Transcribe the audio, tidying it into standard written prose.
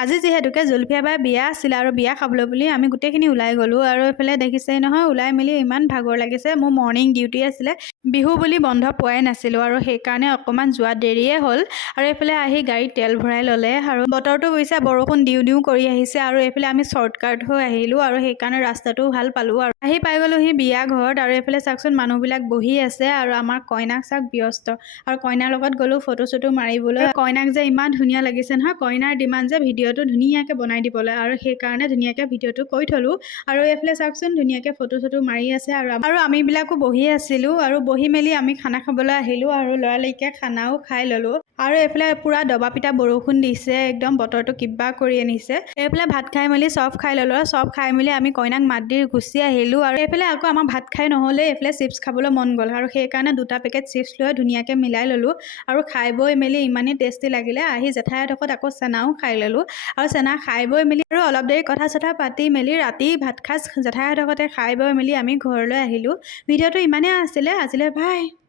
আজি যিহেতুকে জুলফিয়া বাৰ বিয়া আছিল আৰু বিয়া খাবলৈ বুলি আমি গোটেইখিনি ওলাই গ'লোঁ আৰু এইফালে দেখিছেই নহয় ওলাই মেলি ইমান ভাগৰ লাগিছে। মোৰ মৰ্ণিং ডিউটি আছিলে, বিহু বুলি বন্ধ পোৱাই নাছিলোঁ আৰু সেইকাৰণে অকণমান যোৱা দেৰিয়ে হ'ল। আৰু এইফালে আহি গাড়ীত তেল ভৰাই ল'লে আৰু বতৰটো বুজিছে বৰষুণ দিওঁ দিওঁ কৰি আহিছে আৰু এইফালে আমি শ্বৰ্টকাট হৈ আহিলোঁ আৰু সেইকাৰণে ৰাস্তাটো ভাল পালোঁ আৰু আহি পাই গ'লোহি বিয়া ঘৰত। আৰু এইফালে চাওকচোন মানুহবিলাক বহি আছে আৰু আমাৰ কইনাক চাওক ব্যস্ত আৰু কইনাৰ লগত গ'লোঁ ফটো চটো মাৰিবলৈ। কইনাক যে ইমান ধুনীয়া লাগিছে নহয়, কইনাৰ ডিমাণ্ড যে ভিডিঅ'টো ধুনীয়াকৈ বনাই দিবলৈ আৰু সেইকাৰণে ধুনীয়াকৈ ভিডিঅ'টো কৰি থলোঁ। আৰু এইফালে চাওকচোন ধুনীয়াকৈ ফটো চটো মাৰি আছে আৰু আমিবিলাকো বহি আছিলোঁ আৰু বহি মেলি আমি খানা খাবলৈ আহিলোঁ আৰু লৰালৰিকৈ খানাও খাই ল'লোঁ। আৰু এইফালে পুৰা দবা পিটা বৰষুণ দিছে, একদম বতৰটো কিবা কৰি আনিছে। এইফালে ভাত খাই মেলি চব খাই ল'লোঁ, চব খাই মেলি আমি কইনাক মাত দি গুচি আহিলোঁ। আৰু এইফালে আকৌ আমাৰ ভাত খাই নহ'লে এইফালে চিপছ খাবলৈ মন গ'ল আৰু সেইকাৰণে 2টা পেকেট চিপছ লৈ ধুনীয়াকৈ মিলাই ল'লোঁ আৰু খাই বৈ মেলি ইমানেই টেষ্টি লাগিলে। আহি জেঠাইহঁতৰ আকৌ চেনাও খাই ল'লোঁ আৰু চেনা খাই বৈ মেলি আৰু অলপ দেৰি কথা চথা পাতি মেলি ৰাতি ভাত সাজ জেঠাইহঁতৰ খাই বৈ মেলি আমি ঘৰলৈ আহিলোঁ। ভিডিঅ'টো ইমানেই আছিলে, আজিলৈ বাই।